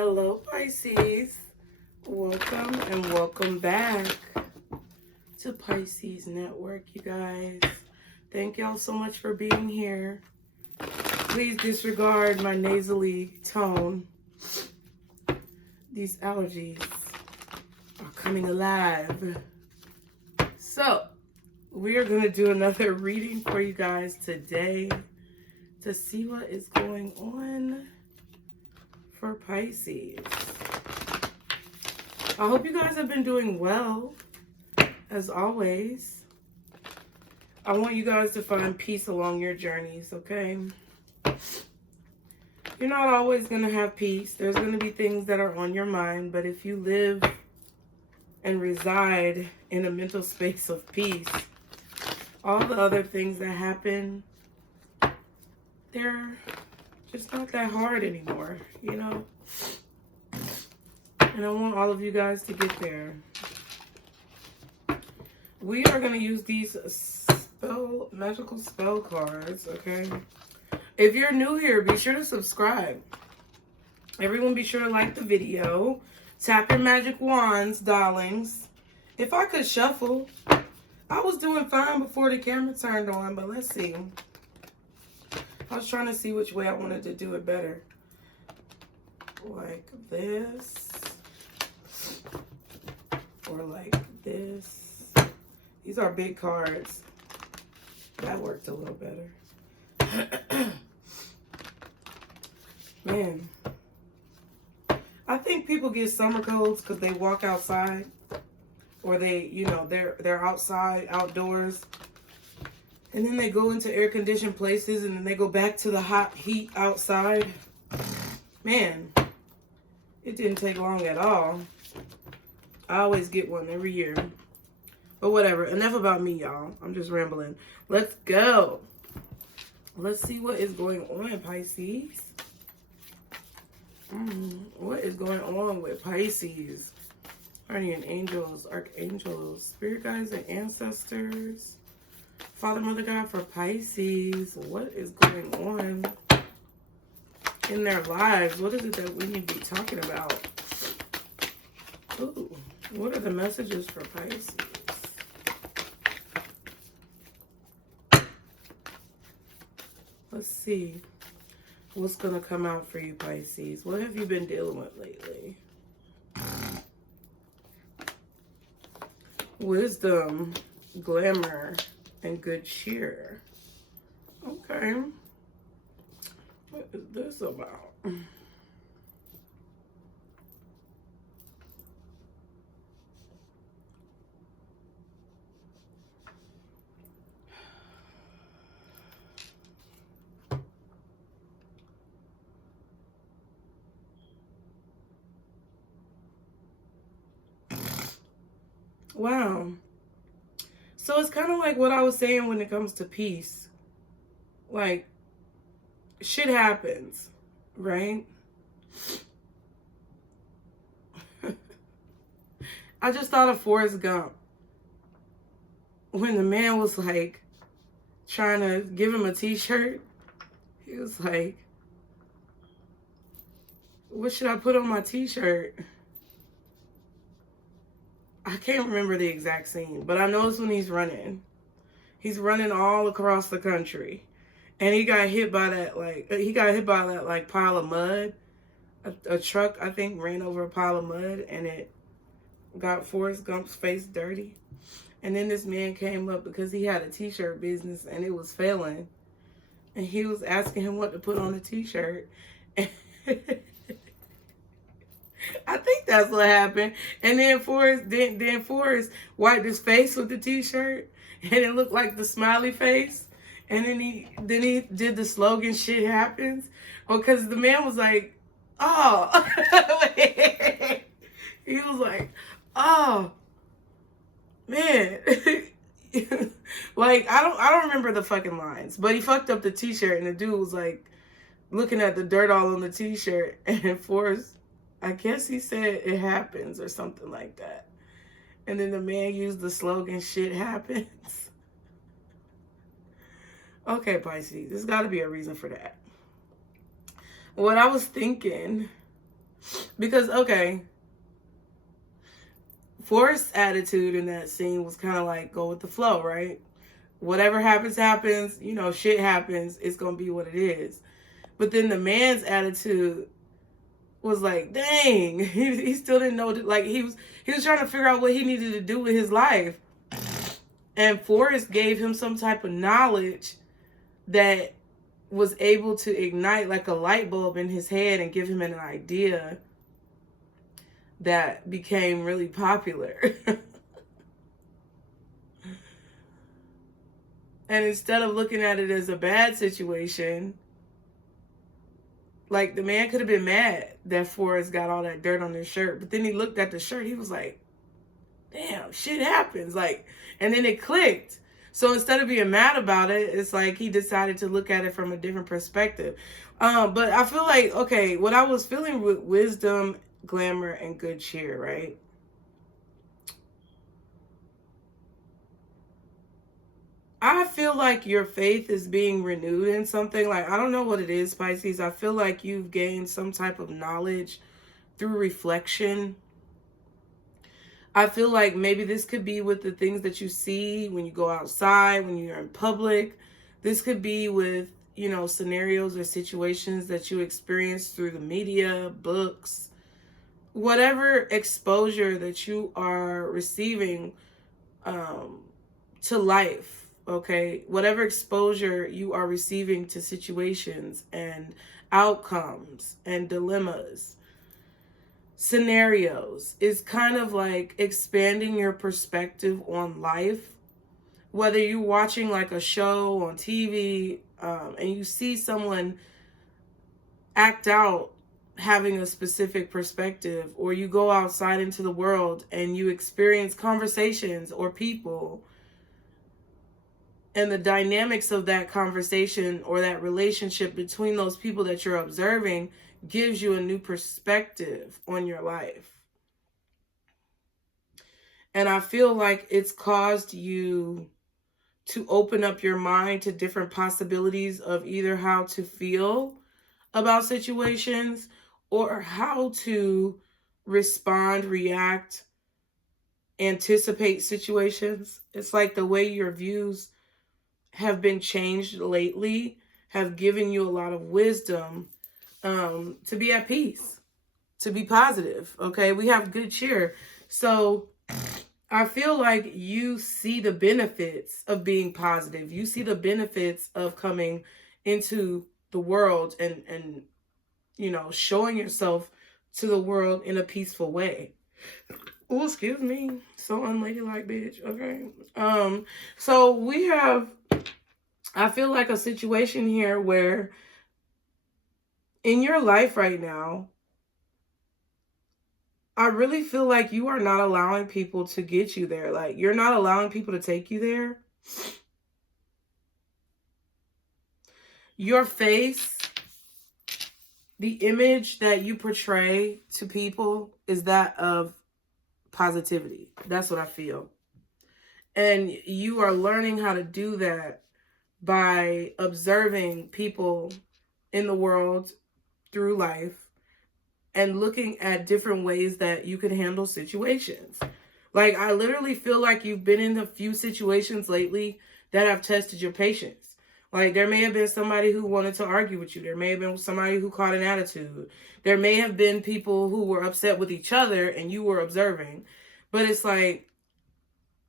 Hello, Pisces. Welcome and welcome back to Pisces Network, you guys. Thank y'all so much for being here. Please disregard my nasally tone. These allergies are coming alive. So, we are going to do another reading for you guys today to see what is going on for Pisces. I hope you guys have been doing well, as always. I want you guys to find peace along your journeys, okay? You're not always going to have peace. There's going to be things that are on your mind, but if you live and reside in a mental space of peace, all the other things that happen, they're just not that hard anymore, you know? And I want all of you guys to get there. We are going to use these magical spell cards, okay? If you're new here, be sure to subscribe. Everyone be sure to like the video. Tap your magic wands, darlings. If I could shuffle, I was doing fine before the camera turned on, but let's see. I was trying to see which way I wanted to do it better. Like this. Or like this. These are big cards. That worked a little better. Man. I think people get summer colds because they walk outside. Or they, you know, they're outside, outdoors. And then they go into air-conditioned places, and then they go back to the hot heat outside. Man, it didn't take long at all. I always get one every year. But whatever. Enough about me, y'all. I'm just rambling. Let's go. Let's see what is going on, Pisces. What is going on with Pisces? Guardian angels, archangels, spirit guides, and ancestors. Father, Mother God for Pisces, what is going on in their lives? What is it that we need to be talking about? Ooh, what are the messages for Pisces? Let's see what's going to come out for you, Pisces. What have you been dealing with lately? Wisdom, glamour, and good cheer. Okay. What is this about? Wow. So it's kind of like what I was saying when it comes to peace. Like, shit happens, right? I just thought of Forrest Gump. When the man was like trying to give him a t-shirt, he was like, what should I put on my t-shirt? I can't remember the exact scene, but I know it's when he's running. He's running all across the country. And he got hit by that, like, pile of mud. A truck, I think, ran over a pile of mud, and it got Forrest Gump's face dirty. And then this man came up because he had a t-shirt business, and it was failing. And he was asking him what to put on the t-shirt. I think that's what happened. And then Forrest wiped his face with the t-shirt, and it looked like the smiley face. And then he did the slogan, shit happens. Because the man was like, oh. He was like, oh, man. Like, I don't remember the fucking lines. But he fucked up the t-shirt, and the dude was like looking at the dirt all on the t-shirt. And Forrest, I guess he said it happens or something like that. And then the man used the slogan, shit happens. Okay, Pisces, there's got to be a reason for that. What I was thinking, Because, okay, Forrest's attitude in that scene was kind of like, go with the flow, right? Whatever happens, happens. You know, shit happens. It's going to be what it is. But then the man's attitude was like, dang, he still didn't know. Like, he was trying to figure out what he needed to do with his life. And Forrest gave him some type of knowledge that was able to ignite like a light bulb in his head and give him an idea that became really popular. And instead of looking at it as a bad situation, like, the man could have been mad that Forrest got all that dirt on his shirt. But then he looked at the shirt. He was like, damn, shit happens. Like, and then it clicked. So instead of being mad about it, it's like he decided to look at it from a different perspective. But I feel like, okay, what I was feeling with wisdom, glamour, and good cheer, right? I feel like your faith is being renewed in something. Like, I don't know what it is, Pisces. I feel like you've gained some type of knowledge through reflection. I feel like maybe this could be with the things that you see when you go outside, when you're in public. This could be with, you know, scenarios or situations that you experience through the media, books, whatever exposure that you are receiving to life. Okay, whatever exposure you are receiving to situations and outcomes and dilemmas, scenarios, is kind of like expanding your perspective on life. Whether you're watching like a show on TV and you see someone act out having a specific perspective, or you go outside into the world and you experience conversations or people, and the dynamics of that conversation or that relationship between those people that you're observing gives you a new perspective on your life. And I feel like it's caused you to open up your mind to different possibilities of either how to feel about situations or how to respond, react, anticipate situations. It's like the way your views have been changed lately have given you a lot of wisdom to be at peace, to be positive. Okay, we have good cheer. So I feel like you see the benefits of being positive. You see the benefits of coming into the world and you know, showing yourself to the world in a peaceful way. Oh, excuse me. So unladylike, bitch. Okay. So we have, I feel like, a situation here where in your life right now, I really feel like you are not allowing people to get you there. Like, you're not allowing people to take you there. Your face, the image that you portray to people is that of positivity. That's what I feel. And you are learning how to do that by observing people in the world through life and looking at different ways that you can handle situations. Like, I literally feel like you've been in a few situations lately that have tested your patience. Like, there may have been somebody who wanted to argue with you. There may have been somebody who caught an attitude. There may have been people who were upset with each other and you were observing. But it's like,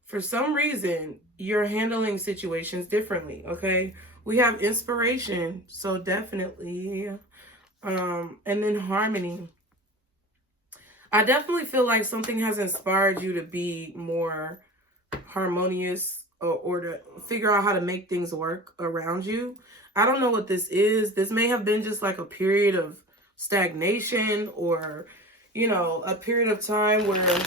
for some reason, you're handling situations differently, okay? We have inspiration, so definitely. And then harmony. I definitely feel like something has inspired you to be more harmonious or to figure out how to make things work around you. I don't know what this is. This may have been just like a period of stagnation, or, you know, a period of time where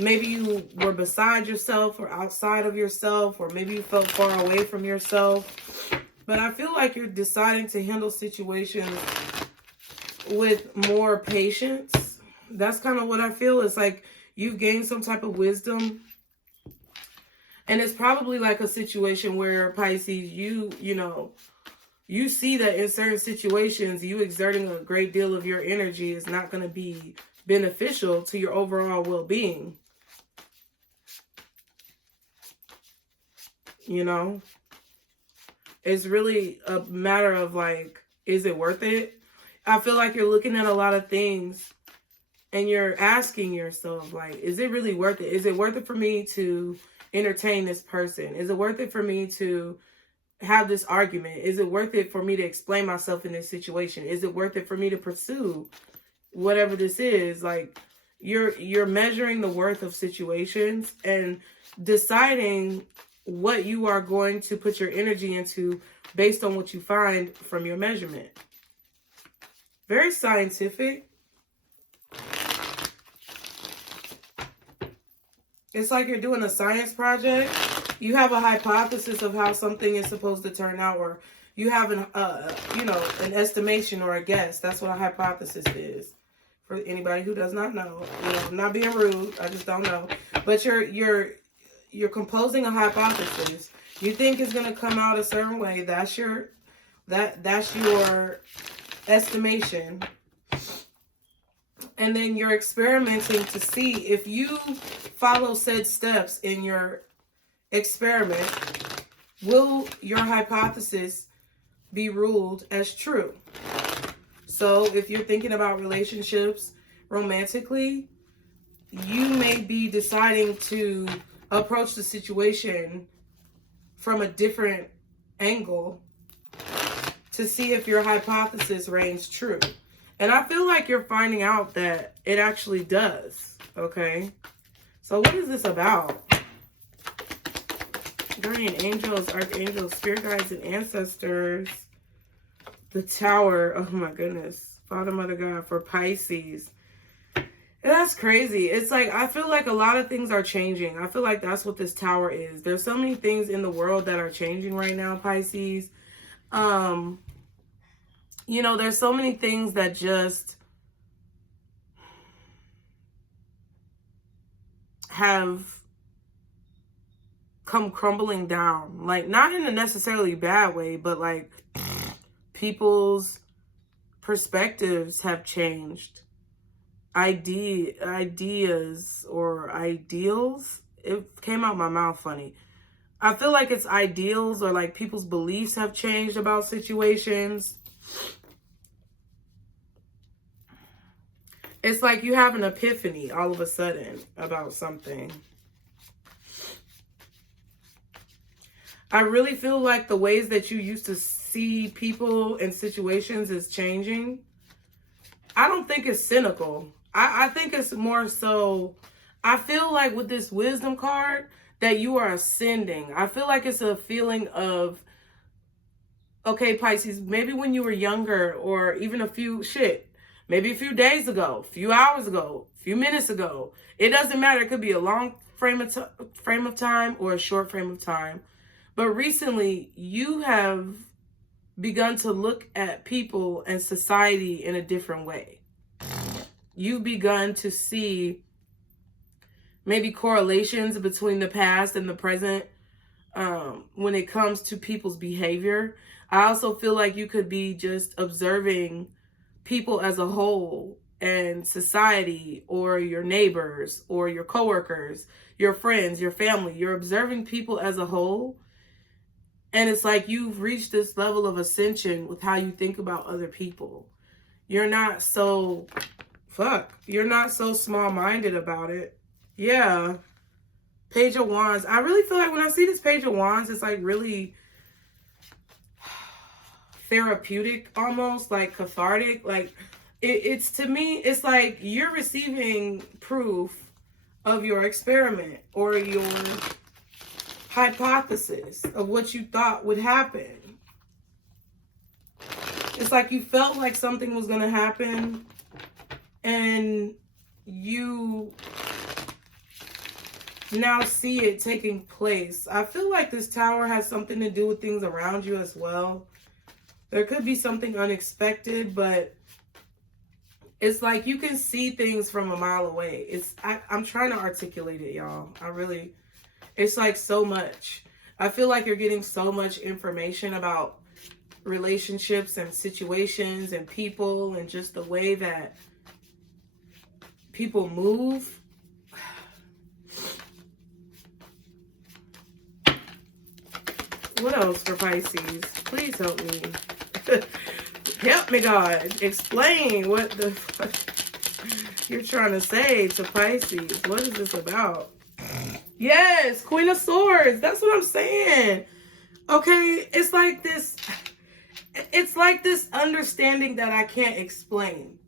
maybe you were beside yourself or outside of yourself, or maybe you felt far away from yourself. But I feel like you're deciding to handle situations with more patience. That's kind of what I feel. It's like you've gained some type of wisdom. And it's probably like a situation where, Pisces, you know, You see that in certain situations, you exerting a great deal of your energy is not going to be beneficial to your overall well-being. You know? It's really a matter of like, is it worth it? I feel like you're looking at a lot of things and you're asking yourself, like, is it really worth it? Is it worth it for me to entertain this person? Is it worth it for me to have this argument? Is it worth it for me to explain myself in this situation? Is it worth it for me to pursue whatever this is? Like, you're measuring the worth of situations and deciding what you are going to put your energy into based on what you find from your measurement. Very scientific. It's like you're doing a science project. You have a hypothesis of how something is supposed to turn out, or you have an estimation or a guess. That's what a hypothesis is. For anybody who does not know, I'm not being rude. I just don't know. But you're composing a hypothesis. You think it's going to come out a certain way. That's your estimation. And then you're experimenting to see if you follow said steps in your experiment, will your hypothesis be ruled as true? So if you're thinking about relationships romantically, you may be deciding to approach the situation from a different angle to see if your hypothesis reigns true. And I feel like you're finding out that it actually does, okay? So what is this about? Guardian angels, archangels, spirit guides, and ancestors. The Tower, oh my goodness. Father, Mother, God for Pisces. And that's crazy. It's like, I feel like a lot of things are changing. I feel like that's what this Tower is. There's so many things in the world that are changing right now, Pisces. You know, there's so many things that just have come crumbling down. Like, not in a necessarily bad way, but like people's perspectives have changed. Ideas or ideals. It came out my mouth funny. I feel like it's ideals or like people's beliefs have changed about situations. It's like you have an epiphany all of a sudden about something. I really feel like the ways that you used to see people and situations is changing. I don't think it's cynical. I think it's more so, I feel like with this wisdom card that you are ascending. I feel like it's a feeling of, okay, Pisces, maybe when you were younger or even maybe a few days ago, a few hours ago, a few minutes ago. It doesn't matter. It could be a long frame of time or a short frame of time. But recently, you have begun to look at people and society in a different way. You've begun to see maybe correlations between the past and the present when it comes to people's behavior. I also feel like you could be just observing people as a whole and society or your neighbors or your coworkers, your friends, your family. You're observing people as a whole. And it's like you've reached this level of ascension with how you think about other people. You're not so, you're not so small-minded about it. Yeah. Page of Wands. I really feel like when I see this Page of Wands, it's like really therapeutic, almost like cathartic. Like it's to me, it's like you're receiving proof of your experiment or your hypothesis of what you thought would happen. It's like you felt like something was going to happen and you now see it taking place. I feel like this Tower has something to do with things around you as well. There could be something unexpected, but it's like you can see things from a mile away. I'm trying to articulate it, y'all. It's like so much. I feel like you're getting so much information about relationships and situations and people and just the way that people move. What else for Pisces? Please help me. Help me, God. Explain what the fuck you're trying to say to Pisces. What is this about? Yes, Queen of Swords. That's what I'm saying. Okay, it's like this understanding that I can't explain.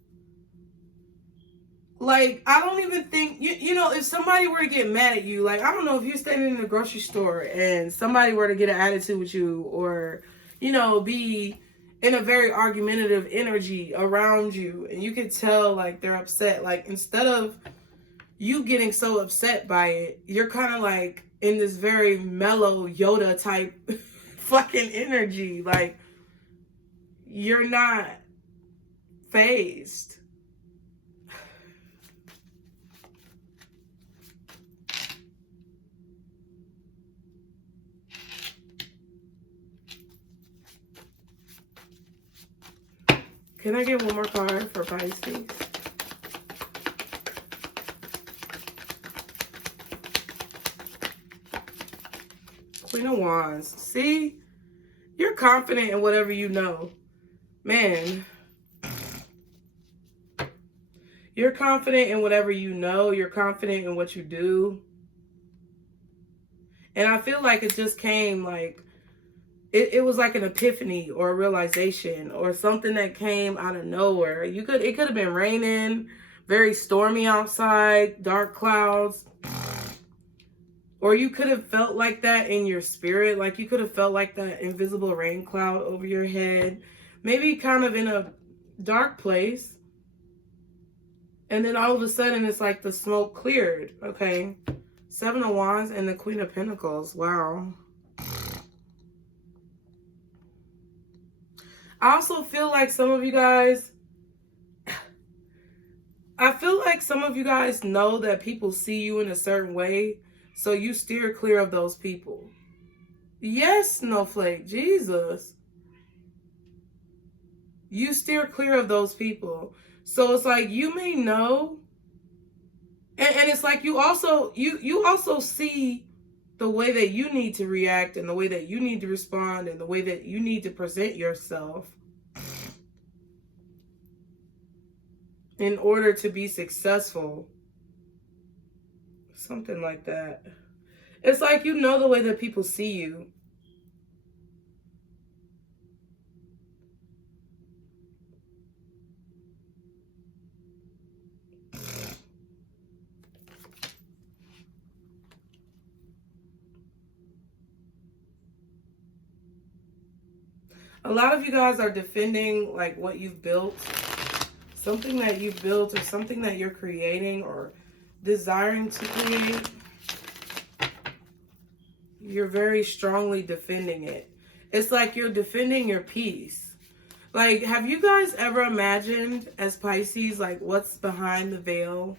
Like, I don't even think, you know, if somebody were to get mad at you, like, I don't know, if you're standing in the grocery store and somebody were to get an attitude with you, or, you know, be in a very argumentative energy around you, and you could tell, like, they're upset. Like, instead of you getting so upset by it, you're kind of like in this very mellow Yoda type fucking energy. Like, you're not phased. Can I get one more card for Pisces? Queen of Wands. See? You're confident in whatever you know. Man. You're confident in whatever you know. You're confident in what you do. And I feel like it just came like, it was like an epiphany or a realization or something that came out of nowhere. It could have been raining, very stormy outside, dark clouds. Or you could have felt like that in your spirit. Like, you could have felt like that invisible rain cloud over your head. Maybe kind of in a dark place. And then all of a sudden, it's like the smoke cleared. Okay. 7 of Wands and the Queen of Pentacles. Wow. I also feel like some of you guys, know that people see you in a certain way, so you steer clear of those people. Yes, Snowflake, Jesus. You steer clear of those people. So it's like you may know, and it's like you also see the way that you need to react and the way that you need to respond and the way that you need to present yourself in order to be successful. Something like that. It's like you know the way that people see you. A lot of you guys are defending like what you've built, something that you've built or something that you're creating or desiring to create. You're very strongly defending it. It's like you're defending your peace. Like, have you guys ever imagined as Pisces, like what's behind the veil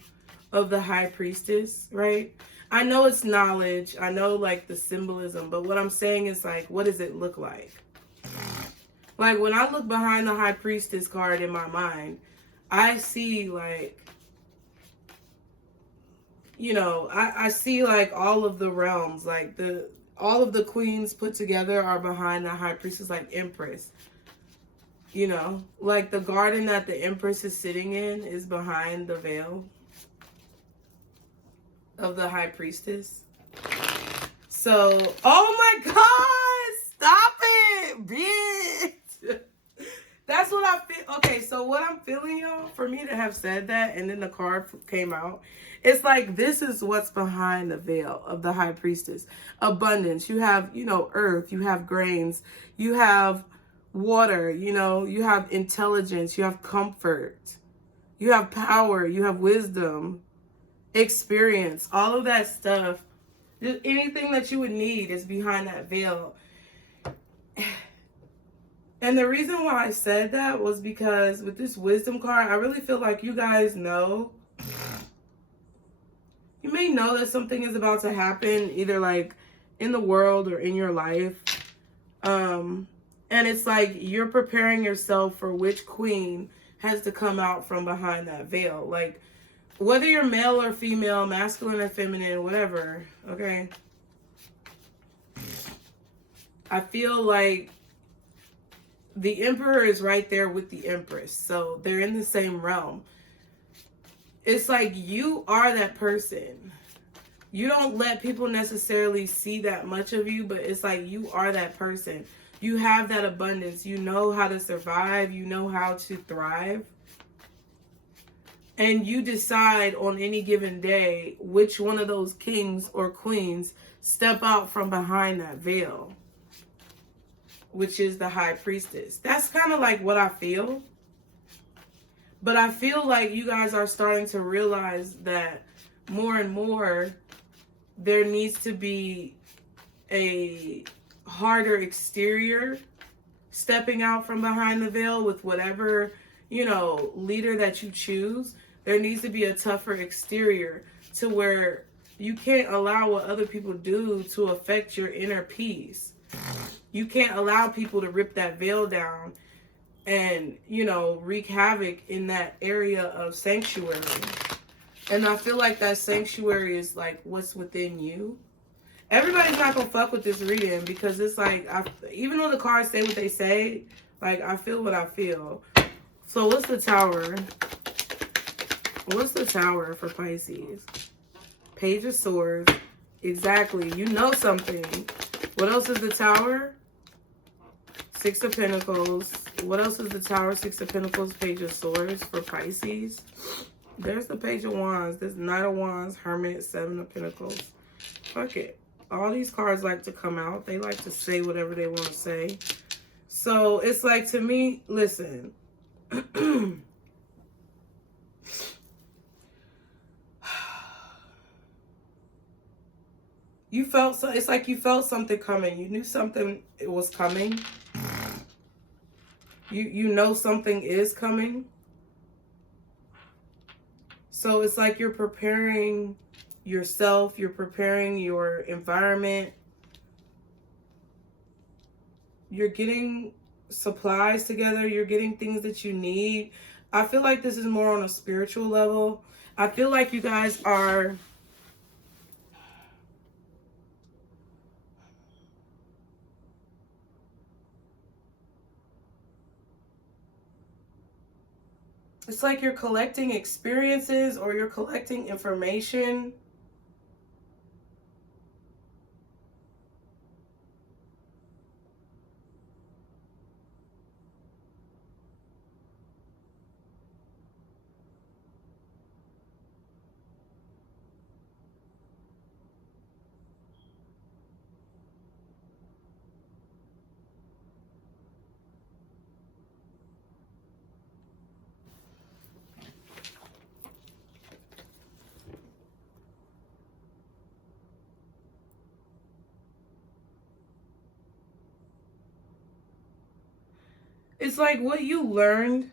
of the High Priestess, right? I know it's knowledge. I know like the symbolism, but what I'm saying is like, what does it look like? Like, when I look behind the High Priestess card in my mind, I see, like, you know, I see, like, all of the realms. Like, all of the queens put together are behind the High Priestess, like Empress. You know, like, the garden that the Empress is sitting in is behind the veil of the High Priestess. So, oh my God! Stop it, bitch! That's what I feel. Okay, so what I'm feeling, y'all, for me to have said that and then the card came out, it's like this is what's behind the veil of the High Priestess. Abundance. You have, you know, earth. You have grains. You have water. You know, you have intelligence. You have comfort. You have power. You have wisdom, experience. All of that stuff. Just anything that you would need is behind that veil. And the reason why I said that was because with this wisdom card, I really feel like you guys know. You may know that something is about to happen, either like in the world or in your life. And it's like you're preparing yourself for which queen has to come out from behind that veil. Like, whether you're male or female, masculine or feminine, whatever, okay? I feel like the Emperor is right there with the Empress. So they're in the same realm. It's like you are that person. You don't let people necessarily see that much of you, but it's like you are that person. You have that abundance. You know how to survive. You know how to thrive. And you decide on any given day which one of those kings or queens step out from behind that veil, which is the High Priestess. That's kind of like what I feel. But I feel like you guys are starting to realize that more and more there needs to be a harder exterior stepping out from behind the veil with whatever, you know, leader that you choose. There needs to be a tougher exterior to where you can't allow what other people do to affect your inner peace. You can't allow people to rip that veil down and, you know, wreak havoc in that area of sanctuary. And I feel like that sanctuary is like what's within you. Everybody's not gonna fuck with this reading because it's like, even though the cards say what they say, like, I feel what I feel. So what's the Tower? What's the Tower for Pisces? Page of Swords. Exactly. You know something. What else is the Tower? Six of Pentacles. What else is the Tower? Six of Pentacles, Page of Swords for Pisces. There's the Page of Wands. There's Knight of Wands, Hermit, Seven of Pentacles. Fuck it. All these cards like to come out. They like to say whatever they want to say. So it's like, to me, listen. You felt so. It's like you felt something coming. You knew something was coming. You know something is coming. So it's like you're preparing yourself. You're preparing your environment. You're getting supplies together. You're getting things that you need. I feel like this is more on a spiritual level. I feel like you guys are... It's like you're collecting experiences or you're collecting information. It's like what you've learned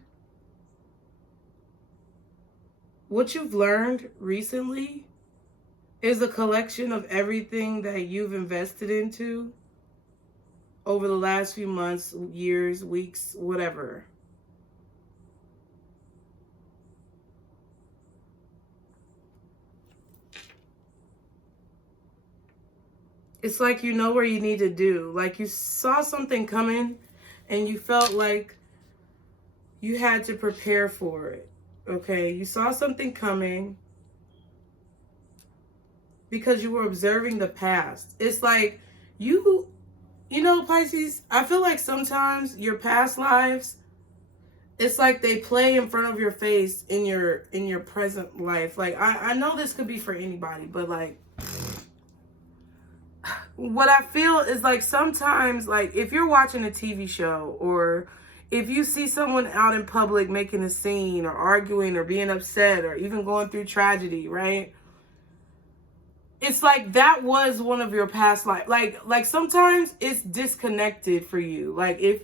recently is a collection of everything that you've invested into over the last few months, years, weeks, whatever. It's like you know where you need to do. Like you saw something coming and you felt like you had to prepare for it. Okay? You saw something coming because you were observing the past. It's like you know, Pisces, I feel like sometimes your past lives, it's like they play in front of your face in your present life. Like I know this could be for anybody, but like what I feel is like sometimes, like if you're watching a TV show or if you see someone out in public making a scene or arguing or being upset or even going through tragedy, right? It's like that was one of your past life. Like sometimes it's disconnected for you. Like if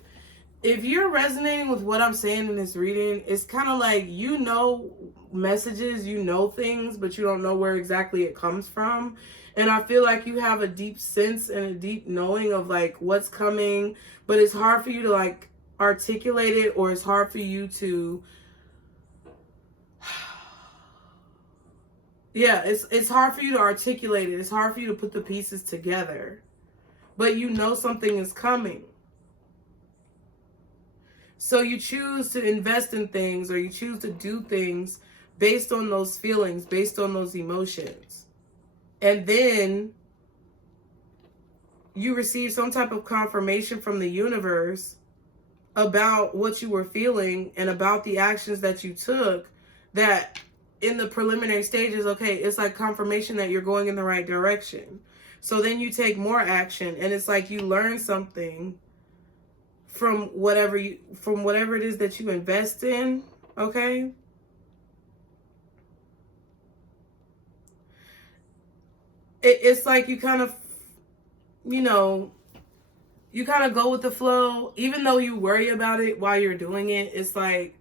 if you're resonating with what I'm saying in this reading, it's kind of like, you know, messages, you know things, but you don't know where exactly it comes from. And I feel like you have a deep sense and a deep knowing of like what's coming, but it's hard for you to like articulate it, or it's hard for you to, yeah, it's hard for you to articulate it. It's hard for you to put the pieces together, but you know something is coming. So you choose to invest in things, or you choose to do things based on those feelings, based on those emotions. And then you receive some type of confirmation from the universe about what you were feeling and about the actions that you took, that in the preliminary stages, okay, it's like confirmation that you're going in the right direction. So then you take more action, and it's like you learn something from whatever it is that you invest in, okay? It's like you kind of, you know, you kind of go with the flow, even though you worry about it while you're doing it. It's like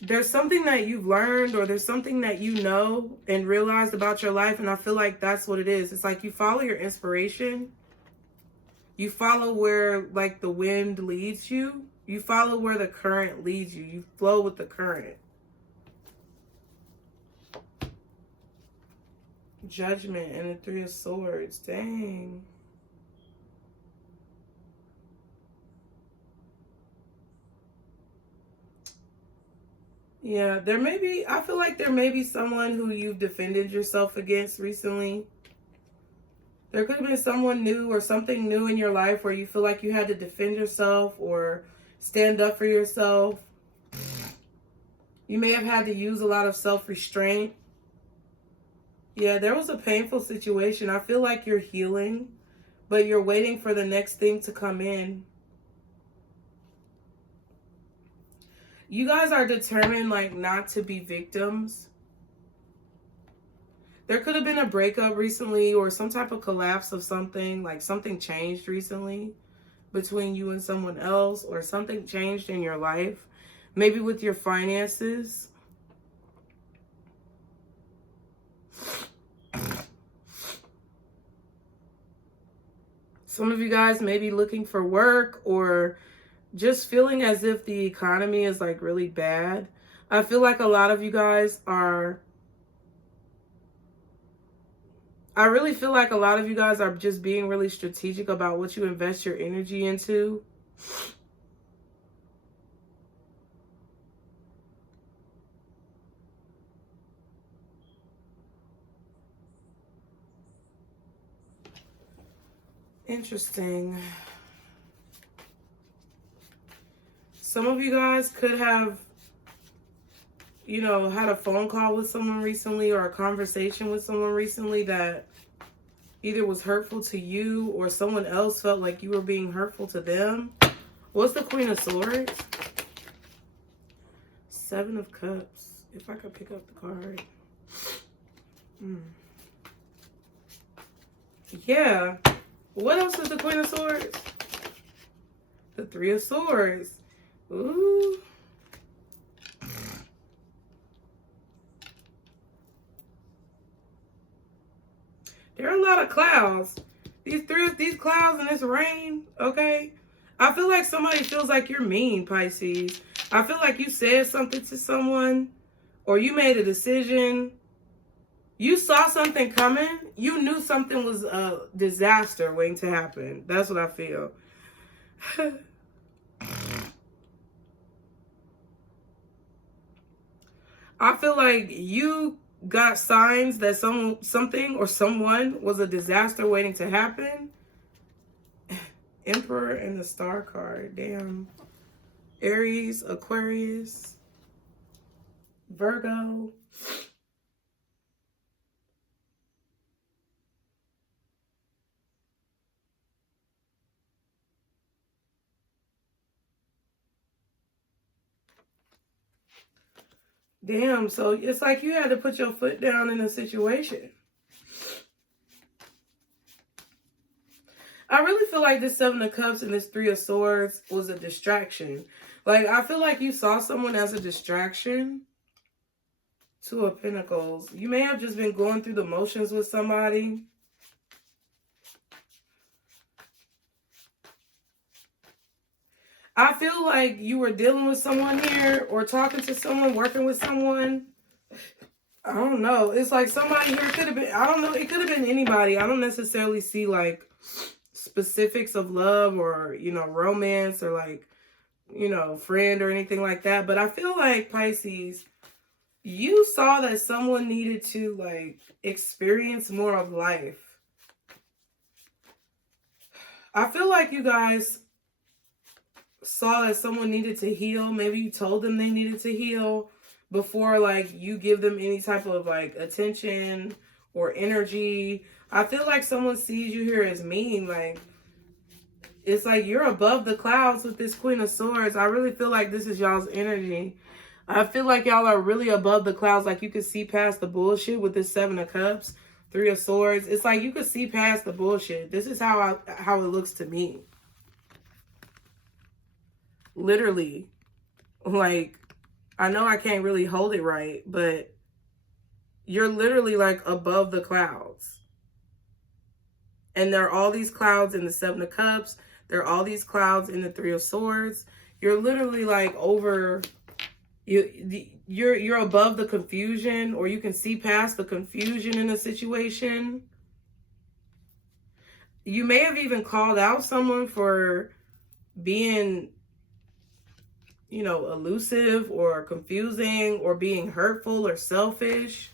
there's something that you've learned, or there's something that you know and realized about your life, and I feel like that's what it is. It's like you follow your inspiration. You follow where like the wind leads you. You follow where the current leads you. You flow with the current. Judgment and the Three of Swords. Dang. Yeah, there may be, I feel like there may be someone who you've defended yourself against recently. There could have been someone new or something new in your life where you feel like you had to defend yourself or stand up for yourself. You may have had to use a lot of self-restraint. Yeah, there was a painful situation. I feel like you're healing, but you're waiting for the next thing to come in. You guys are determined like not to be victims. There could have been a breakup recently, or some type of collapse of something, like something changed recently between you and someone else, or something changed in your life, maybe with your finances. Some of you guys may be looking for work, or just feeling as if the economy is like really bad. I feel like a lot of you guys are, I really feel like a lot of you guys are just being really strategic about what you invest your energy into. Interesting. Some of you guys could have, you know, had a phone call with someone recently, or a conversation with someone recently that either was hurtful to you, or someone else felt like you were being hurtful to them. What's the Queen of Swords? Seven of Cups. If I could pick up the card. Yeah. What else is the Queen of Swords? The Three of Swords. Ooh. There are a lot of clouds. These clouds and this rain, okay? I feel like somebody feels like you're mean, Pisces. I feel like you said something to someone, or you made a decision. You saw something coming. You knew something was a disaster waiting to happen. That's what I feel. I feel like you got signs that something or someone was a disaster waiting to happen. Emperor and the Star card. Damn. Aries, Aquarius, Virgo. Damn, so it's like you had to put your foot down in a situation. I really feel like this Seven of Cups and this Three of Swords was a distraction. Like, I feel like you saw someone as a distraction. Two of Pentacles. You may have just been going through the motions with somebody. I feel like you were dealing with someone here or talking to someone, working with someone. I don't know. It's like somebody here could have been, I don't know. It could have been anybody. I don't necessarily see like specifics of love or, you know, romance or like, you know, friend or anything like that. But I feel like, Pisces, you saw that someone needed to like experience more of life. I feel like you guys saw that someone needed to heal. Maybe you told them they needed to heal before like you give them any type of like attention or energy. I feel like someone sees you here as mean. Like, it's like you're above the clouds with this Queen of Swords. I really feel like this is y'all's energy. I feel like y'all are really above the clouds. Like, you can see past the bullshit with this Seven of Cups, Three of Swords. It's like you can see past the bullshit. This is how it looks to me. Literally. Like, I know I can't really hold it right, but you're literally like above the clouds. And there are all these clouds in the Seven of Cups. There are all these clouds in the Three of Swords. You're literally like over, you're above the confusion, or you can see past the confusion in a situation. You may have even called out someone for being, you know, elusive or confusing or being hurtful or selfish.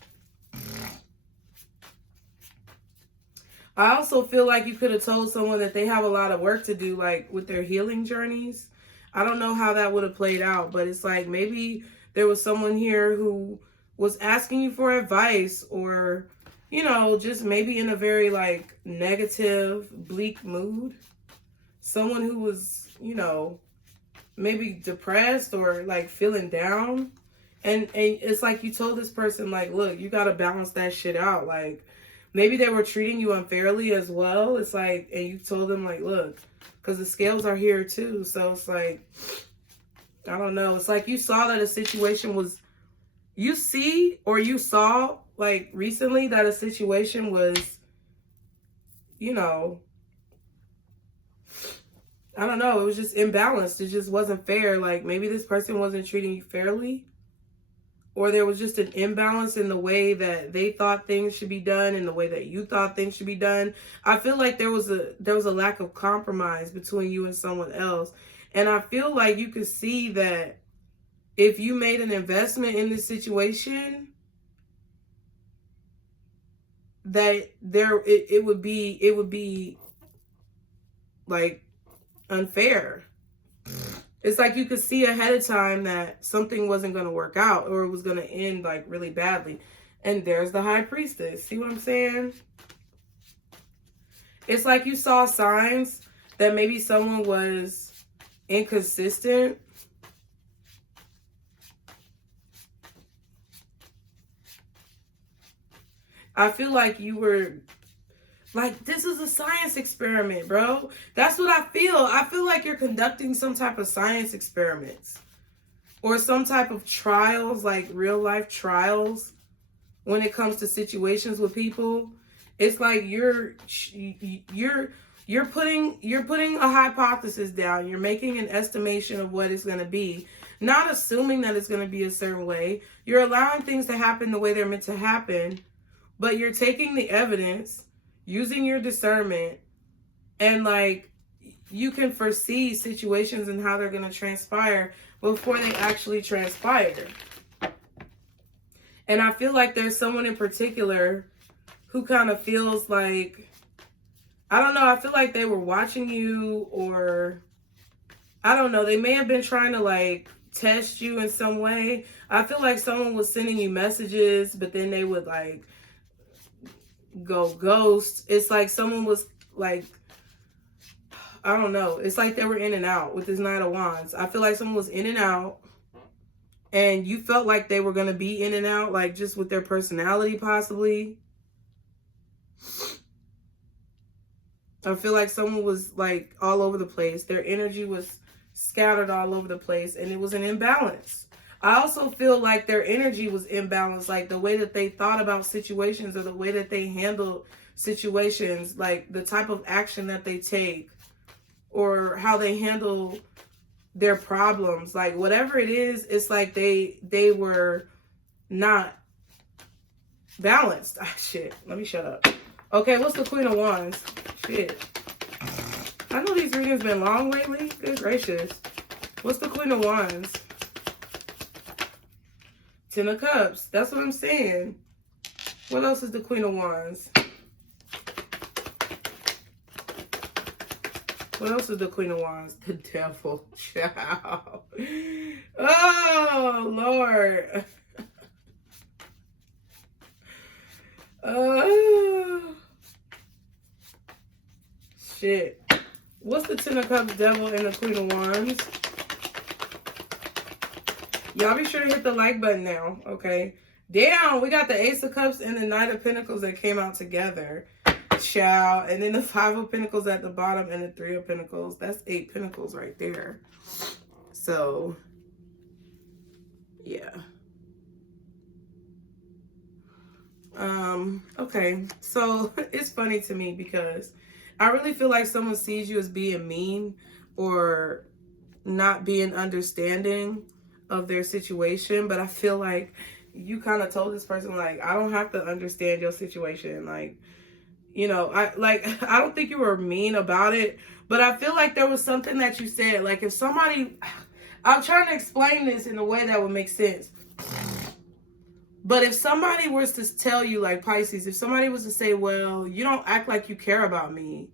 I also feel like you could have told someone that they have a lot of work to do, like with their healing journeys. I don't know how that would have played out, but it's like maybe there was someone here who was asking you for advice, or, you know, just maybe in a very like negative, bleak mood. Someone who was, you know, maybe depressed or like feeling down. And it's like you told this person, like, look, you got to balance that shit out. Like, maybe they were treating you unfairly as well. It's like, and you told them, like, look, because the scales are here too. So it's like, I don't know. It's like you saw that a situation was, you saw like recently that a situation was, you know, I don't know. It was just imbalanced. It just wasn't fair. Like, maybe this person wasn't treating you fairly. Or there was just an imbalance in the way that they thought things should be done and the way that you thought things should be done. I feel like there was a lack of compromise between you and someone else. And I feel like you could see that if you made an investment in this situation, that it would be like unfair. It's like you could see ahead of time that something wasn't going to work out, or it was going to end like really badly. And there's the High Priestess. See what I'm saying? It's like you saw signs that maybe someone was inconsistent. I feel like you were like, this is a science experiment, bro. That's what I feel. I feel like you're conducting some type of science experiments or some type of trials, like real life trials when it comes to situations with people. It's like you're putting a hypothesis down. You're making an estimation of what it's going to be, not assuming that it's going to be a certain way. You're allowing things to happen the way they're meant to happen, but you're taking the evidence, using your discernment, and like you can foresee situations and how they're going to transpire before they actually transpire. And I feel like there's someone in particular who kind of feels like, I don't know, I feel like they were watching you, or I don't know, they may have been trying to like test you in some way. I feel like someone was sending you messages, but then they would like go ghost. It's like someone was like, I don't know, it's like they were in and out with this Knight of Wands. I feel like someone was in and out, and you felt like they were going to be in and out, like just with their personality possibly. I feel like someone was like all over the place. Their energy was scattered all over the place, and it was an imbalance. I also feel like their energy was imbalanced, like the way that they thought about situations or the way that they handled situations, like the type of action that they take or how they handle their problems. Like whatever it is, it's like they were not balanced. Ah, shit. Let me shut up. Okay, what's the Queen of Wands? Shit. I know these readings been long lately. Good gracious. What's the Queen of Wands? Ten of Cups. That's what I'm saying. What else is the Queen of Wands? What else is the Queen of Wands? The Devil. Child. Oh, Lord. Oh. Shit. What's the Ten of Cups, Devil, and the Queen of Wands? Y'all be sure to hit the like button now, okay? Damn, we got the Ace of Cups and the Knight of Pentacles that came out together. Child. And then the Five of Pentacles at the bottom and the Three of Pentacles. That's 8 Pentacles right there. So, yeah. Okay. So, it's funny to me because I really feel like someone sees you as being mean or not being understanding of their situation, but I feel like you kind of told this person, like, I don't have to understand your situation. Like, you know, I don't think you were mean about it, but I feel like there was something that you said. Like if somebody, I'm trying to explain this in a way that would make sense. But if somebody was to tell you, like Pisces, if somebody was to say, well, you don't act like you care about me.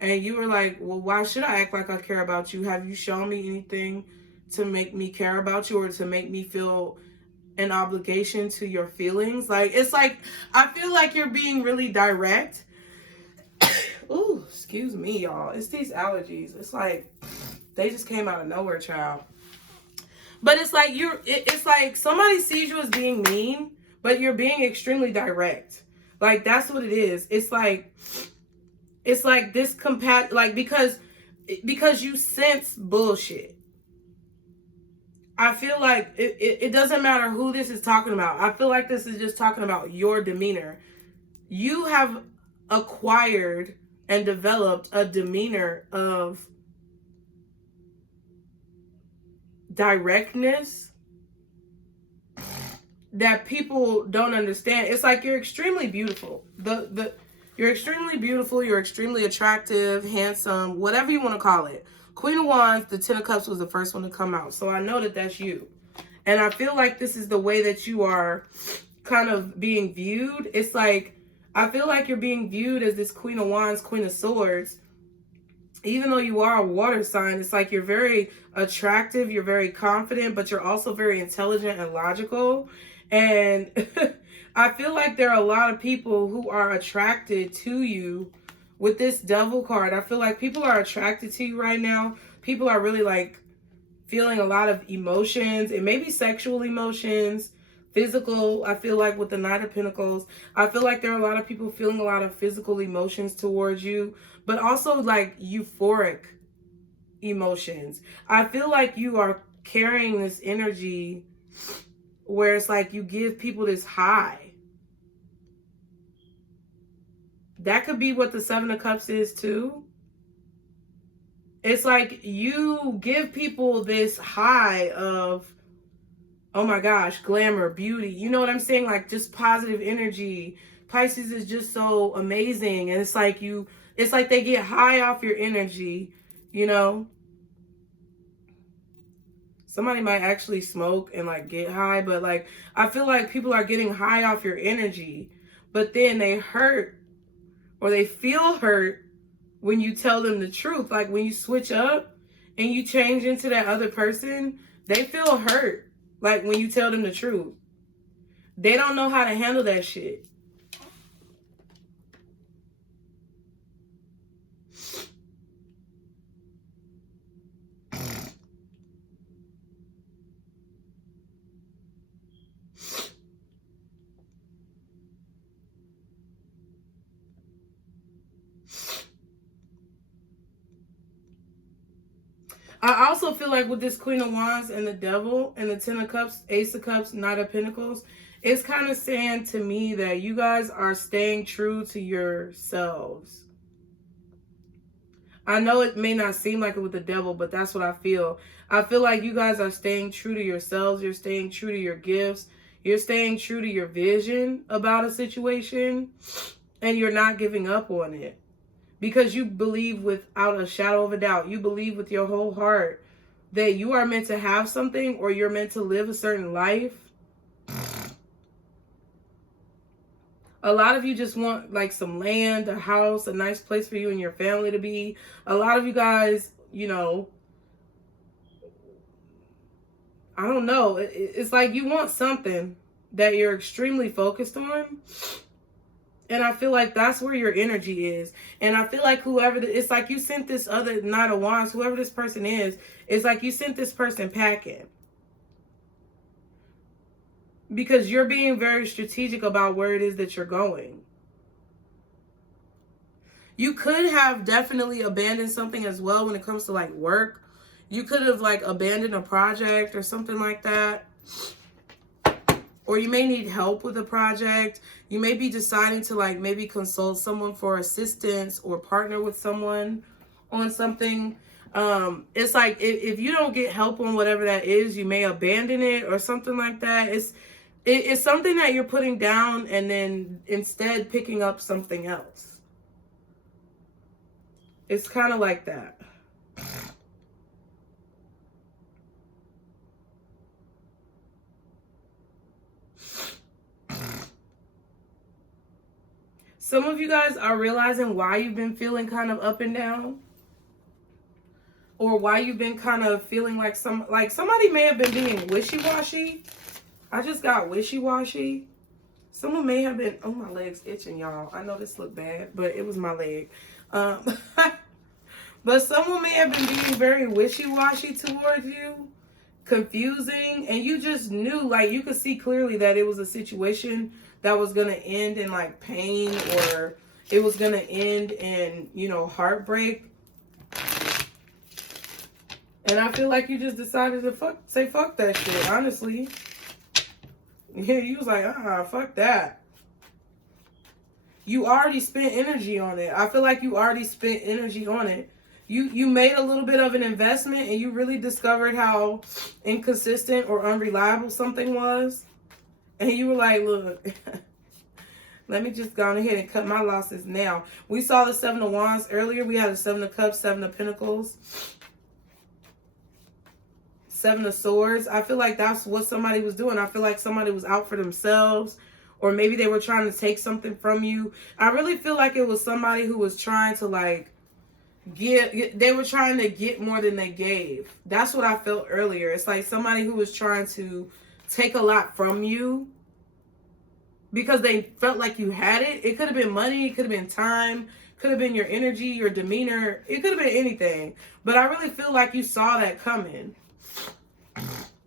And you were like, well, why should I act like I care about you? Have you shown me anything to make me care about you or to make me feel an obligation to your feelings? Like, it's like, I feel like you're being really direct. Ooh, excuse me, y'all. It's these allergies. It's like, they just came out of nowhere, child. But it's like, it's like somebody sees you as being mean, but you're being extremely direct. Like, that's what it is. It's like this like, because you sense bullshit. I feel like it doesn't matter who this is talking about. I feel like this is just talking about your demeanor. You have acquired and developed a demeanor of directness that people don't understand. It's like you're extremely beautiful. You're extremely beautiful. You're extremely attractive, handsome, whatever you want to call it. Queen of Wands, the Ten of Cups was the first one to come out. So I know that that's you. And I feel like this is the way that you are kind of being viewed. It's like, I feel like you're being viewed as this Queen of Wands, Queen of Swords. Even though you are a water sign, it's like you're very attractive, you're very confident, but you're also very intelligent and logical. And I feel like there are a lot of people who are attracted to you with this Devil card. I feel like people are attracted to you right now. People are really like feeling a lot of emotions. It may be sexual emotions, physical. I feel like with the Knight of Pentacles, I feel like there are a lot of people feeling a lot of physical emotions towards you, but also like euphoric emotions. I feel like you are carrying this energy where it's like you give people this high. That could be what the Seven of Cups is too. It's like you give people this high of, oh my gosh, glamour, beauty. You know what I'm saying? Like just positive energy. Pisces is just so amazing. And it's like it's like they get high off your energy, you know? Somebody might actually smoke and like get high, but like, I feel like people are getting high off your energy, but then they hurt or they feel hurt when you tell them the truth. Like when you switch up and you change into that other person, they feel hurt. Like when you tell them the truth, they don't know how to handle that shit. I also feel like with this Queen of Wands and the Devil and the Ten of Cups, Ace of Cups, Knight of Pentacles, it's kind of saying to me that you guys are staying true to yourselves. I know it may not seem like it with the Devil, but that's what I feel. I feel like you guys are staying true to yourselves. You're staying true to your gifts. You're staying true to your vision about a situation. And you're not giving up on it. Because you believe without a shadow of a doubt. You believe with your whole heart that you are meant to have something, or you're meant to live a certain life. A lot of you just want like some land, a house, a nice place for you and your family to be. A lot of you guys, you know, I don't know. It's like you want something that you're extremely focused on. And I feel like that's where your energy is. And I feel like whoever, it's like you sent this other Knight of Wands, whoever this person is, it's like you sent this person packing. Because you're being very strategic about where it is that you're going. You could have definitely abandoned something as well when it comes to like work. You could have like abandoned a project or something like that. Or you may need help with a project. You may be deciding to like maybe consult someone for assistance or partner with someone on something. It's like if you don't get help on whatever that is, you may abandon it or something like that. It's something that you're putting down and then instead picking up something else. It's kind of like that. Some of you guys are realizing why you've been feeling kind of up and down. Or why you've been kind of feeling like somebody may have been being wishy-washy. I just got wishy-washy. Someone may have been, oh, my leg's itching, y'all. I know this looked bad, but it was my leg. But someone may have been being very wishy-washy towards you, confusing, and you just knew, like, you could see clearly that it was a situation that was going to end in, like, pain, or it was going to end in, you know, heartbreak. And I feel like you just decided to say fuck that shit, honestly. Yeah, you was like, fuck that. You already spent energy on it. I feel like you already spent energy on it. You made a little bit of an investment and you really discovered how inconsistent or unreliable something was. And you were like, look, let me just go ahead and cut my losses now. We saw the Seven of Wands earlier. We had the Seven of Cups, Seven of Pentacles, Seven of Swords. I feel like that's what somebody was doing. I feel like somebody was out for themselves, or maybe they were trying to take something from you. I really feel like it was somebody who was trying to like they were trying to get more than they gave. That's what I felt earlier. It's like somebody who was trying to take a lot from you because they felt like you had it. It could have been money, it could have been time, could have been your energy, your demeanor. It could have been anything. But I really feel like you saw that coming.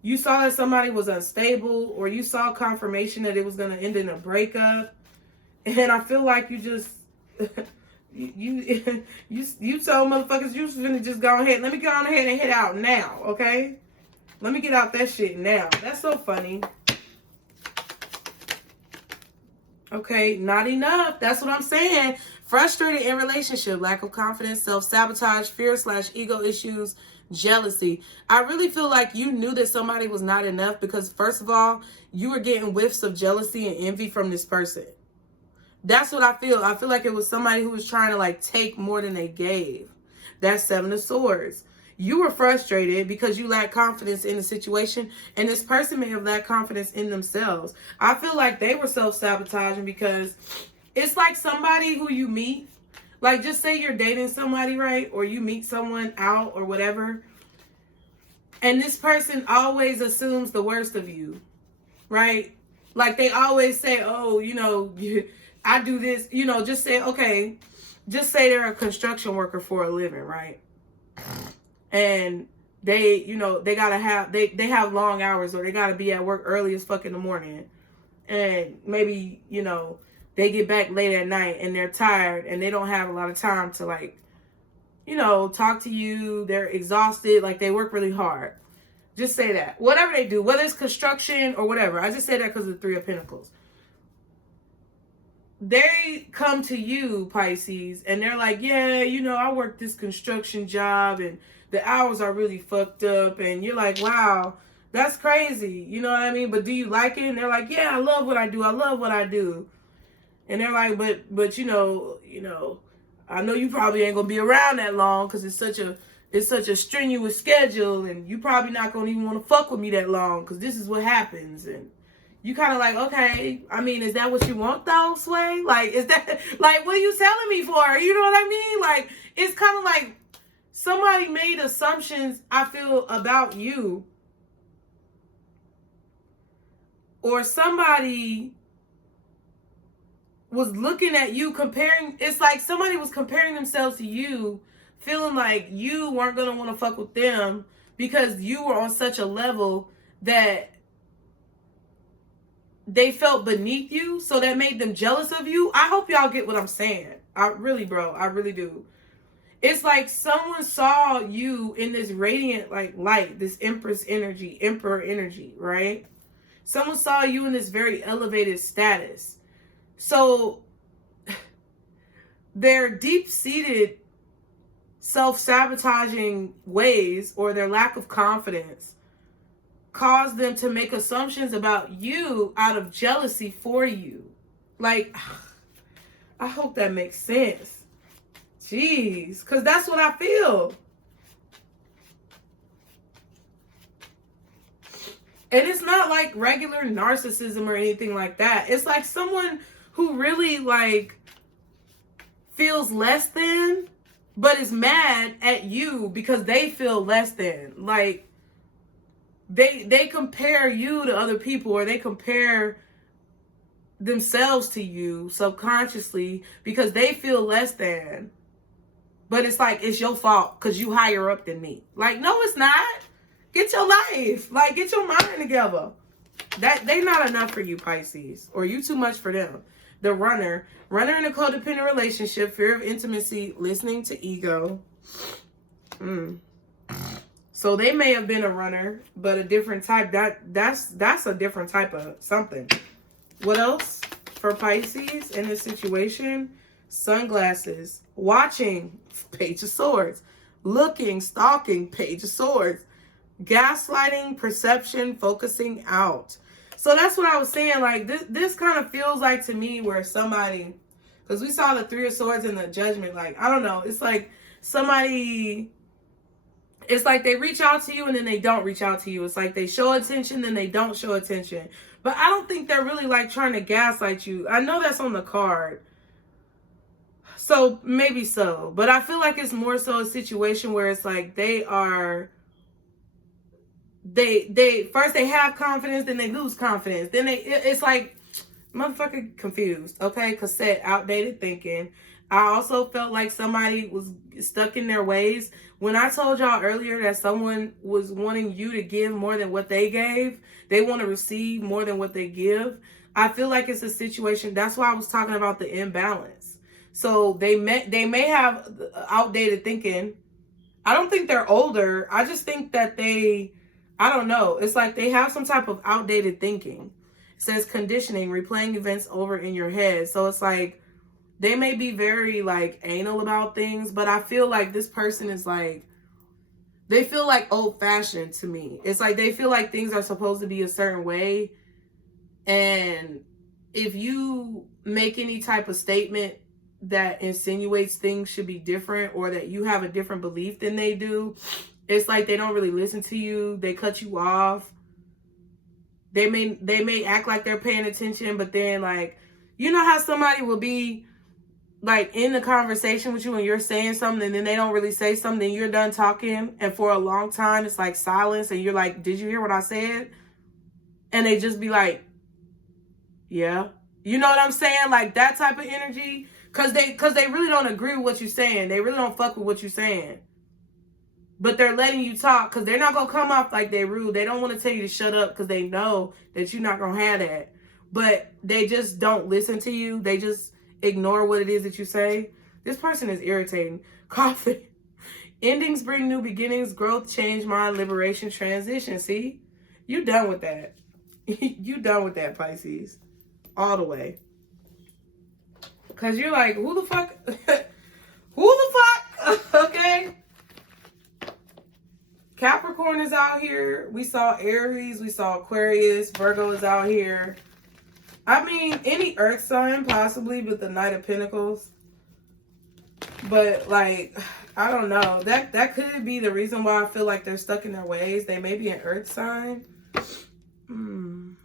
You saw that somebody was unstable, or you saw confirmation that it was going to end in a breakup. And I feel like you just you told motherfuckers you was finna just go ahead. Let me go on ahead and head out now, okay? Let me get out that shit now. That's so funny. Okay, not enough. That's what I'm saying. Frustrated in relationship, lack of confidence, self-sabotage, fear/ego issues, jealousy. I really feel like you knew that somebody was not enough because, first of all, you were getting whiffs of jealousy and envy from this person. That's what I feel. I feel like it was somebody who was trying to like take more than they gave. That's Seven of Swords. You were frustrated because you lacked confidence in the situation, and this person may have lacked confidence in themselves. I feel like they were self-sabotaging because it's like somebody who you meet, like just say you're dating somebody, right? Or you meet someone out or whatever, and this person always assumes the worst of you, right? Like they always say, oh, you know, I do this, you know, just say, okay, just say they're a construction worker for a living, right? And they, you know, they gotta have, they have long hours, or they gotta be at work early as fuck in the morning. And maybe, you know, they get back late at night and they're tired and they don't have a lot of time to like you know, talk to you. They're exhausted. Like, they work really hard. Just say that. Whatever they do, whether it's construction or whatever. I just say that because of the Three of Pentacles. They come to you, Pisces, and they're like, yeah, you know, I work this construction job and the hours are really fucked up. And you're like, wow, that's crazy. You know what I mean? But do you like it? And they're like, yeah, I love what I do. I love what I do. And they're like, but you know, I know you probably ain't gonna be around that long because it's such a strenuous schedule, and you probably not gonna even want to fuck with me that long because this is what happens. And you kind of like, okay, I mean, is that what you want though, Sway? Like, is that, like, what are you telling me for? You know what I mean? Like, it's kind of like somebody made assumptions, I feel, about you. Or somebody was looking at you, comparing, it's like somebody was comparing themselves to you, feeling like you weren't going to want to fuck with them because you were on such a level that they felt beneath you, so that made them jealous of you. I hope y'all get what I'm saying. I really, bro, I really do. It's like someone saw you in this radiant, like, light, this empress energy, emperor energy, right? Someone saw you in this very elevated status. So their deep-seated self-sabotaging ways, or their lack of confidence, caused them to make assumptions about you out of jealousy for you. Like, I hope that makes sense. Jeez, because that's what I feel. And it's not like regular narcissism or anything like that. It's like someone who really, like, feels less than, but is mad at you because they feel less than. Like, they compare you to other people, or they compare themselves to you subconsciously because they feel less than. But it's like, it's your fault because you higher up than me. Like, no, it's not. Get your life. Like, get your mind together. They not enough for you, Pisces. Or you too much for them. The runner in a codependent relationship, fear of intimacy, listening to ego. So they may have been a runner, but a different type. That's a different type of something. What else for Pisces in this situation? Sunglasses, watching, Page of Swords, looking, stalking, Page of Swords, gaslighting, perception, focusing out. So that's what I was saying. Like, this kind of feels like to me where somebody, because we saw the Three of Swords in the Judgment. Like, I don't know. It's like somebody, it's like they reach out to you and then they don't reach out to you. It's like they show attention, then they don't show attention. But I don't think they're really like trying to gaslight you. I know that's on the card. So maybe so. But I feel like it's more so a situation where it's like they first they have confidence, then they lose confidence. Then it's like, motherfucker confused, okay? Cassette, outdated thinking. I also felt like somebody was stuck in their ways. When I told y'all earlier that someone was wanting you to give more than what they gave, they want to receive more than what they give. I feel like it's a situation. That's why I was talking about the imbalance. So they may have outdated thinking. I don't think they're older. I just think that I don't know. It's like they have some type of outdated thinking. It says conditioning, replaying events over in your head. So it's like they may be very like anal about things, but I feel like this person is like, they feel like old fashioned to me. It's like they feel like things are supposed to be a certain way. And if you make any type of statement that insinuates things should be different, or that you have a different belief than they do, it's like they don't really listen to you. They cut you off. They may act like they're paying attention, but then, like, you know how somebody will be like in the conversation with you and you're saying something and then they don't really say something, you're done talking, and for a long time it's like silence and you're like, did you hear what I said? And they just be like, yeah. You know what I'm saying? Like that type of energy. Cause they really don't agree with what you're saying. They really don't fuck with what you're saying. But they're letting you talk because they're not going to come off like they're rude. They don't want to tell you to shut up because they know that you're not going to have that. But they just don't listen to you. They just ignore what it is that you say. This person is irritating. Coffee. Endings bring new beginnings, growth, change, mind, liberation, transition. See? You done with that. You done with that, Pisces. All the way. Because you're like, who the fuck? Who the fuck? Okay? Capricorn is out here. We saw Aries. We saw Aquarius. Virgo is out here. I mean, any earth sign possibly, but the Knight of Pentacles. But, like, I don't know. That could be the reason why I feel like they're stuck in their ways. They may be an earth sign. Who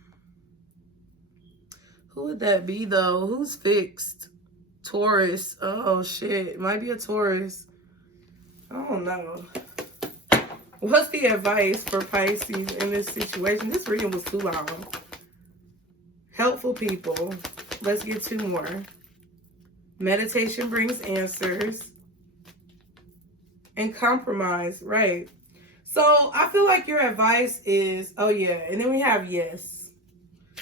would that be, though? Who's fixed? Taurus. Oh, shit. It might be a Taurus. I don't know. What's the advice for Pisces in this situation? This reading was too long. Helpful people. Let's get 2 more. Meditation brings answers. And compromise. Right. So I feel like your advice is, oh yeah. And then we have yes.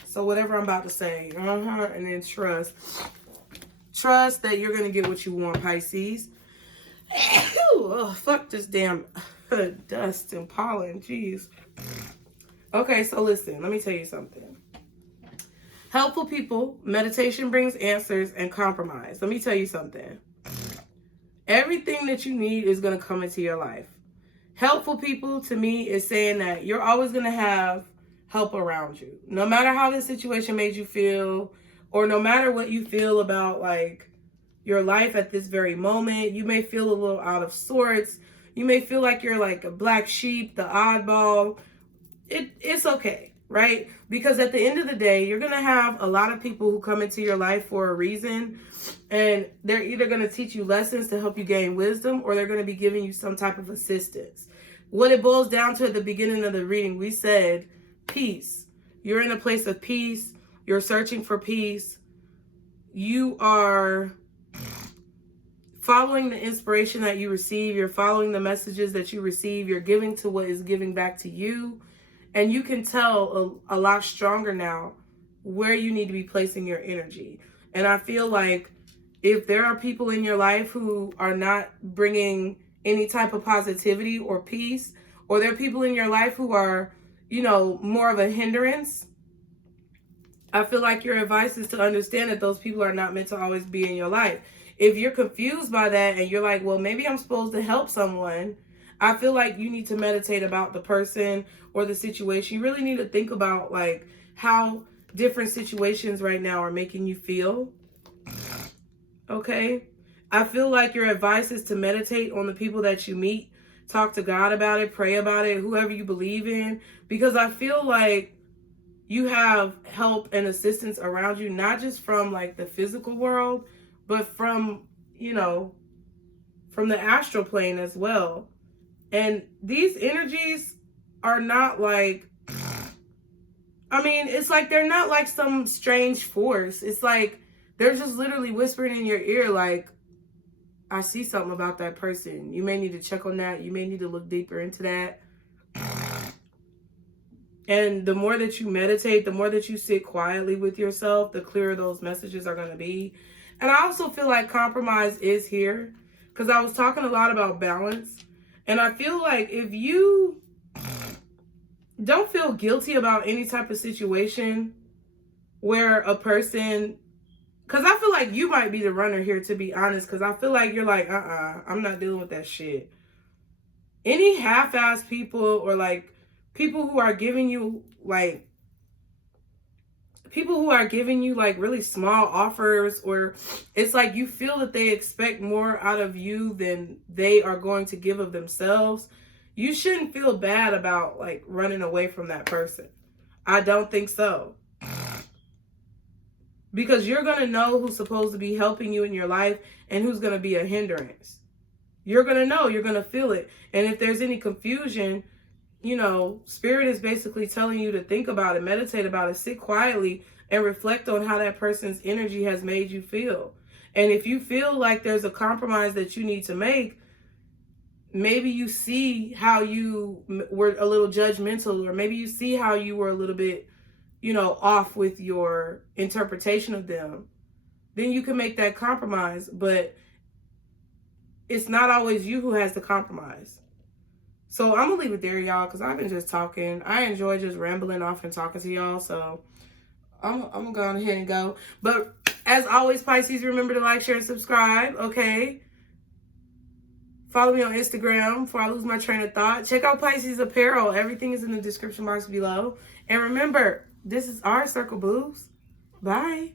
So whatever I'm about to say. And then trust. Trust that you're going to get what you want, Pisces. Oh, fuck this damn dust and pollen. Jeez. Okay, so listen. Let me tell you something. Helpful people, meditation brings answers, and compromise. Let me tell you something. Everything that you need is going to come into your life. Helpful people, to me, is saying that you're always going to have help around you. No matter how this situation made you feel, or no matter what you feel about, like, your life at this very moment, you may feel a little out of sorts. You may feel like you're like a black sheep, the oddball. It's okay, right? Because at the end of the day, you're going to have a lot of people who come into your life for a reason. And they're either going to teach you lessons to help you gain wisdom, or they're going to be giving you some type of assistance. What it boils down to at the beginning of the reading, we said peace. You're in a place of peace. You're searching for peace. You are following the inspiration that you receive. You're following the messages that you receive. You're giving to what is giving back to you. And you can tell a lot stronger now where you need to be placing your energy. And I feel like if there are people in your life who are not bringing any type of positivity or peace, or there are people in your life who are, you know, more of a hindrance, I feel like your advice is to understand that those people are not meant to always be in your life. If you're confused by that and you're like, well, maybe I'm supposed to help someone, I feel like you need to meditate about the person or the situation. You really need to think about, like, how different situations right now are making you feel. Okay? I feel like your advice is to meditate on the people that you meet. Talk to God about it. Pray about it. Whoever you believe in. Because I feel like you have help and assistance around you, not just from, like, the physical world, but from, you know, from the astral plane as well. And these energies are not like, I mean, it's like they're not like some strange force. It's like they're just literally whispering in your ear, like, I see something about that person. You may need to check on that. You may need to look deeper into that. And the more that you meditate, the more that you sit quietly with yourself, the clearer those messages are going to be. And I also feel like compromise is here, because I was talking a lot about balance. And I feel like if you don't feel guilty about any type of situation where a person, because I feel like you might be the runner here, to be honest, because I feel like you're like, I'm not dealing with that shit. Any half-ass people, or like people who are giving you like really small offers, or it's like you feel that they expect more out of you than they are going to give of themselves, you shouldn't feel bad about, like, running away from that person. I don't think so. Because you're going to know who's supposed to be helping you in your life and who's going to be a hindrance. You're going to know. You're going to feel it. And if there's any confusion, you know, Spirit is basically telling you to think about it, meditate about it, sit quietly, and reflect on how that person's energy has made you feel. And if you feel like there's a compromise that you need to make, maybe you see how you were a little judgmental, or maybe you see how you were a little bit, you know, off with your interpretation of them, then you can make that compromise. But it's not always you who has to compromise. So I'm going to leave it there, y'all, because I've been just talking. I enjoy just rambling off and talking to y'all. So I'm going to go ahead and go. But as always, Pisces, remember to like, share, and subscribe, okay? Follow me on Instagram before I lose my train of thought. Check out Pisces Apparel. Everything is in the description box below. And remember, this is our circle, boobs. Bye.